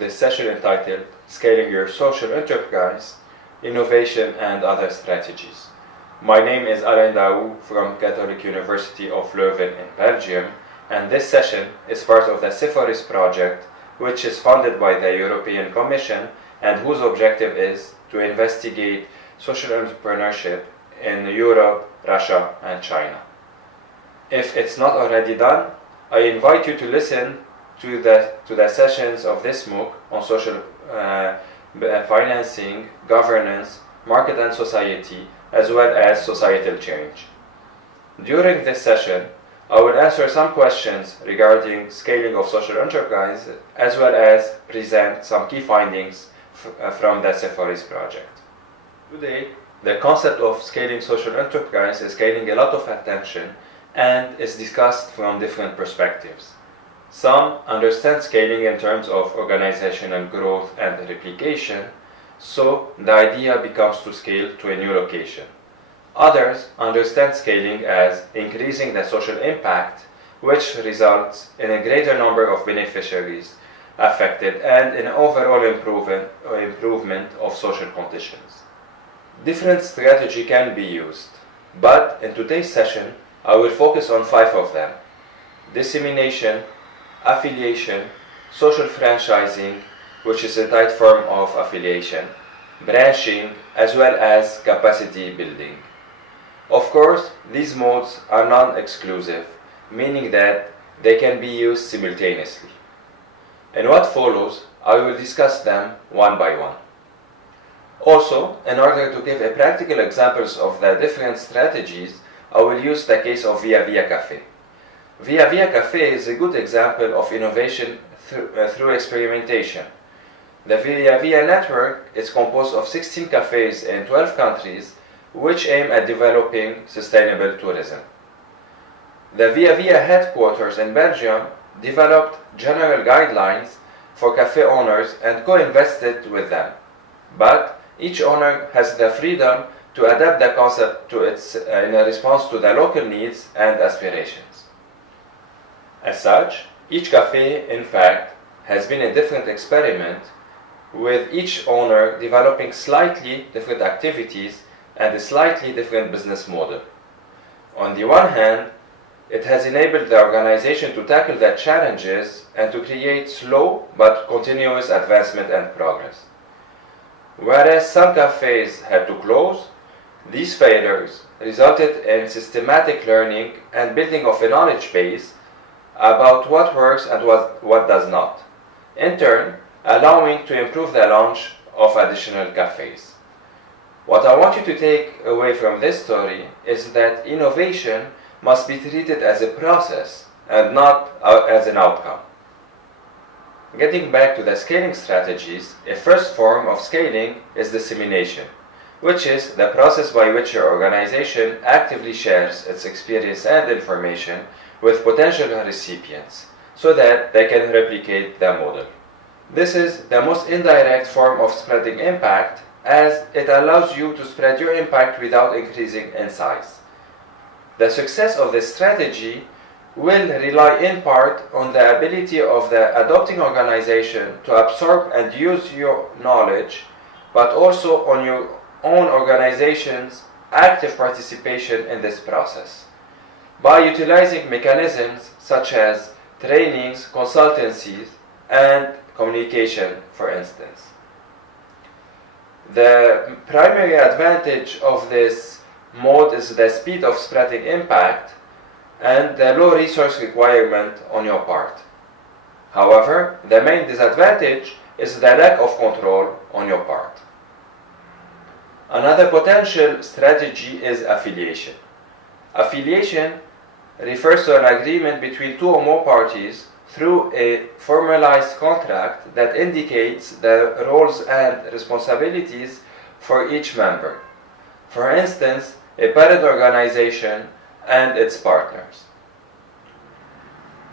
this session entitled Scaling Your Social Enterprise, Innovation and Other Strategies. My name is Alain Daou from Catholic University of Leuven in Belgium, and this session is part of the SEFORÍS project, which is funded by the European Commission and whose objective is to investigate social entrepreneurship in Europe, Russia and China. If it's not already done, I invite you to listen to the sessions of this MOOC on social financing, governance, market and society, as well as societal change. During this session, I will answer some questions regarding scaling of social enterprise, as well as present some key findings from the SEFORÍS project. Today, the concept of scaling social enterprise is gaining a lot of attention and is discussed from different perspectives. Some understand scaling in terms of organizational growth and replication, so the idea becomes to scale to a new location. Others understand scaling as increasing the social impact, which results in a greater number of beneficiaries affected and an overall improvement of social conditions. Different strategies can be used, but in today's session, I will focus on 5 of them: dissemination, affiliation, social franchising, which is a tight form of affiliation, branching, as well as capacity building. Of course, these modes are non-exclusive, meaning that they can be used simultaneously. In what follows, I will discuss them one by one. Also, in order to give practical examples of the different strategies, I will use the case of Via Via Café. Via Via Café is a good example of innovation through experimentation. The Via Via network is composed of 16 cafes in 12 countries, which aim at developing sustainable tourism. The Via Via headquarters in Belgium developed general guidelines for cafe owners and co-invested with them. But each owner has the freedom to adapt the concept to in a response to the local needs and aspirations. As such, each cafe, in fact, has been a different experiment, with each owner developing slightly different activities and a slightly different business model. On the one hand, it has enabled the organization to tackle the challenges and to create slow but continuous advancement and progress. Whereas some cafes had to close, these failures resulted in systematic learning and building of a knowledge base about what works and what does not, in turn allowing to improve the launch of additional cafes. What I want you to take away from this story is that innovation must be treated as a process and not as an outcome. Getting back to the scaling strategies, a first form of scaling is dissemination, which is the process by which your organization actively shares its experience and information with potential recipients so that they can replicate the model. This is the most indirect form of spreading impact, as it allows you to spread your impact without increasing in size. The success of this strategy will rely in part on the ability of the adopting organization to absorb and use your knowledge, but also on your own organization's active participation in this process, by utilizing mechanisms such as trainings, consultancies, and communication, for instance. The primary advantage of this mode is the speed of spreading impact and the low resource requirement on your part. However, the main disadvantage is the lack of control on your part. Another potential strategy is affiliation. Affiliation refers to an agreement between 2 or more parties through a formalized contract that indicates the roles and responsibilities for each member. For instance, a parent organization and its partners.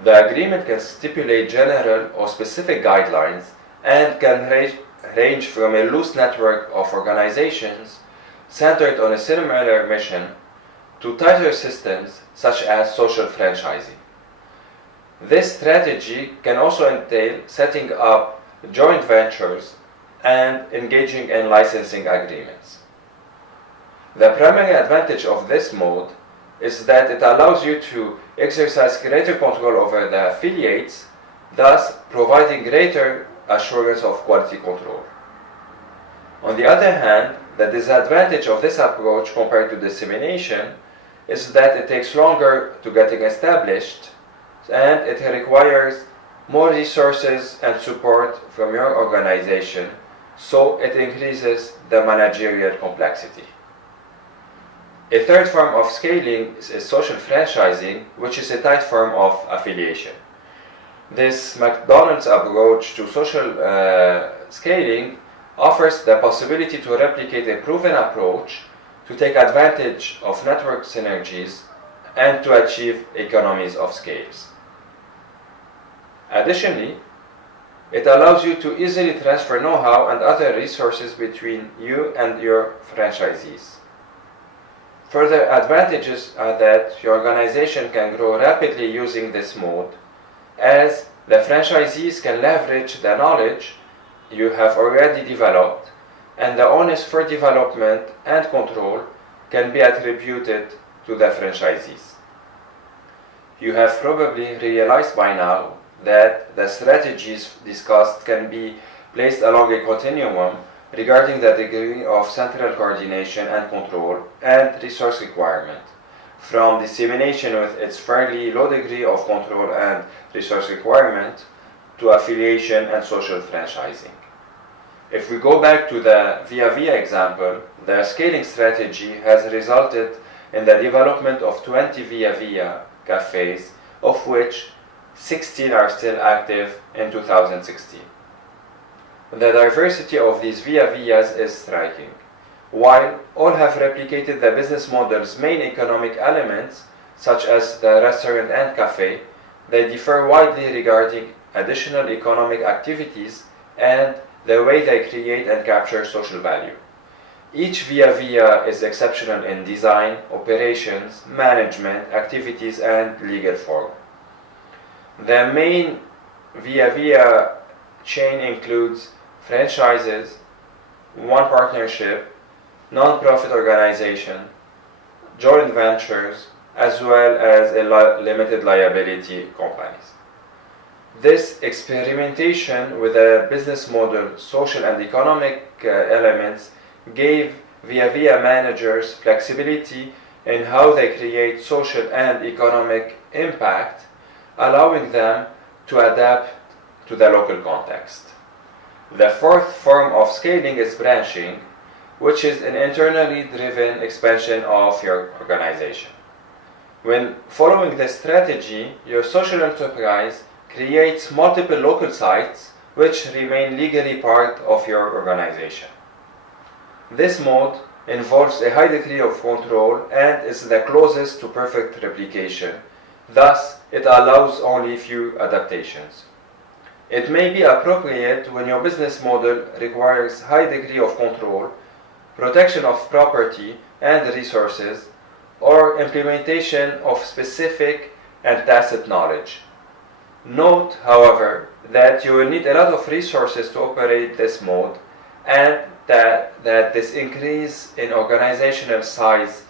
The agreement can stipulate general or specific guidelines and can range from a loose network of organizations centered on a similar mission to tighter systems such as social franchising. This strategy can also entail setting up joint ventures, and engaging in licensing agreements. The primary advantage of this mode is that it allows you to exercise greater control over the affiliates, thus providing greater assurance of quality control. On the other hand, the disadvantage of this approach compared to dissemination is that it takes longer to getting established and it requires more resources and support from your organization, so it increases the managerial complexity. A third form of scaling is social franchising, which is a tight form of affiliation. This McDonald's approach to social scaling offers the possibility to replicate a proven approach to take advantage of network synergies and to achieve economies of scales. Additionally, it allows you to easily transfer know-how and other resources between you and your franchisees. Further advantages are that your organization can grow rapidly using this mode, as the franchisees can leverage the knowledge you have already developed, and the onus for development and control can be attributed to the franchisees. You have probably realized by now that the strategies discussed can be placed along a continuum regarding the degree of central coordination and control and resource requirement, from dissemination with its fairly low degree of control and resource requirement to affiliation and social franchising. If we go back to the via-via example, the scaling strategy has resulted in the development of 20 via-via cafes, of which 16 are still active in 2016. The diversity of these via-vias is striking. While all have replicated the business model's main economic elements, such as the restaurant and cafe, they differ widely regarding additional economic activities and the way they create and capture social value. Each via-via is exceptional in design, operations, management, activities, and legal form. The main via-via chain includes franchises, one partnership, non-profit organization, joint ventures, as well as limited liability companies. This experimentation with the business model, social and economic elements gave via-via managers flexibility in how they create social and economic impact, allowing them to adapt to the local context. The fourth form of scaling is branching, which is an internally driven expansion of your organization. When following this strategy, your social enterprise creates multiple local sites which remain legally part of your organization. This mode involves a high degree of control and is the closest to perfect replication. Thus, it allows only few adaptations. It may be appropriate when your business model requires high degree of control, protection of property and resources, or implementation of specific and tacit knowledge. Note, however, that you will need a lot of resources to operate this mode, and that this increase in organizational size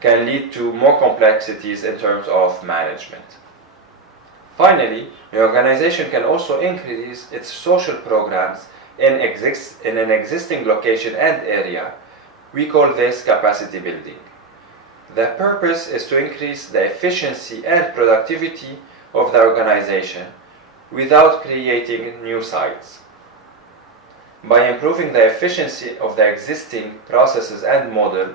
can lead to more complexities in terms of management. Finally, your organization can also increase its social programs in an existing location and area. We call this capacity building. The purpose is to increase the efficiency and productivity of the organization without creating new sites. By improving the efficiency of the existing processes and model,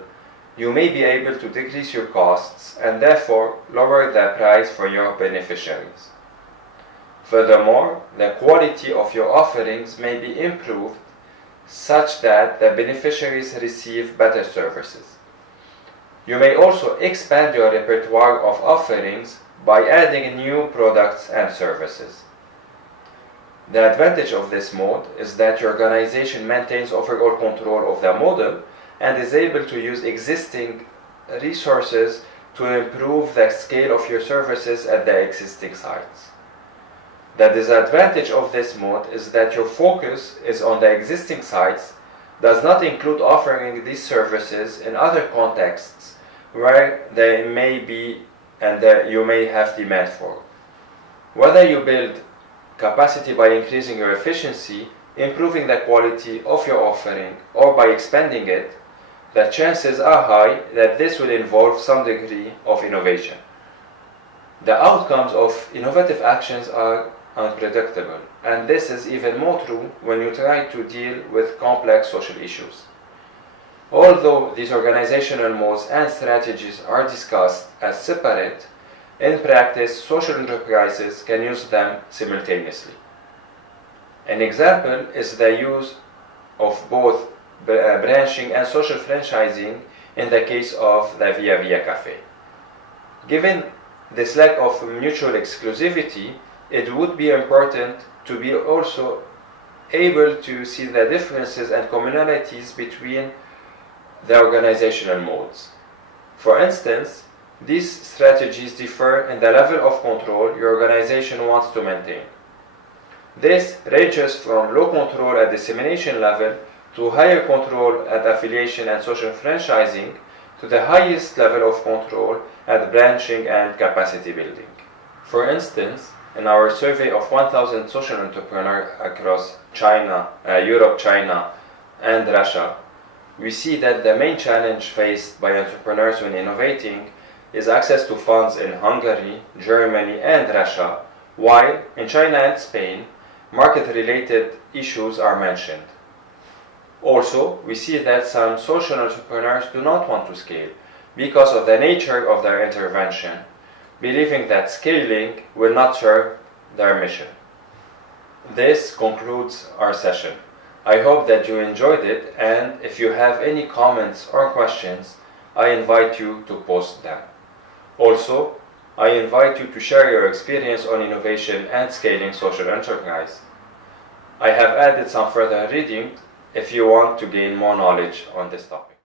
you may be able to decrease your costs and therefore lower the price for your beneficiaries. Furthermore, the quality of your offerings may be improved such that the beneficiaries receive better services. You may also expand your repertoire of offerings by adding new products and services. The advantage of this mode is that your organization maintains overall control of the model and is able to use existing resources to improve the scale of your services at the existing sites. The disadvantage of this mode is that your focus is on the existing sites, does not include offering these services in other contexts where they may be and that you may have demand for. Whether you build capacity by increasing your efficiency, improving the quality of your offering, or by expanding it, the chances are high that this will involve some degree of innovation. The outcomes of innovative actions are unpredictable, and this is even more true when you try to deal with complex social issues. Although these organizational modes and strategies are discussed as separate, in practice, social enterprises can use them simultaneously. An example is the use of both branching and social franchising in the case of the Via Via Cafe. Given this lack of mutual exclusivity, it would be important to be also able to see the differences and commonalities between the organizational modes. For instance, these strategies differ in the level of control your organization wants to maintain. This ranges from low control at dissemination level to higher control at affiliation and social franchising to the highest level of control at branching and capacity building. For instance, in our survey of 1,000 social entrepreneurs across Europe, China, and Russia, we see that the main challenge faced by entrepreneurs when innovating is access to funds in Hungary, Germany, and Russia, while in China and Spain, market-related issues are mentioned. Also, we see that some social entrepreneurs do not want to scale because of the nature of their intervention, believing that scaling will not serve their mission. This concludes our session. I hope that you enjoyed it, and if you have any comments or questions, I invite you to post them. Also, I invite you to share your experience on innovation and scaling social enterprise. I have added some further reading if you want to gain more knowledge on this topic.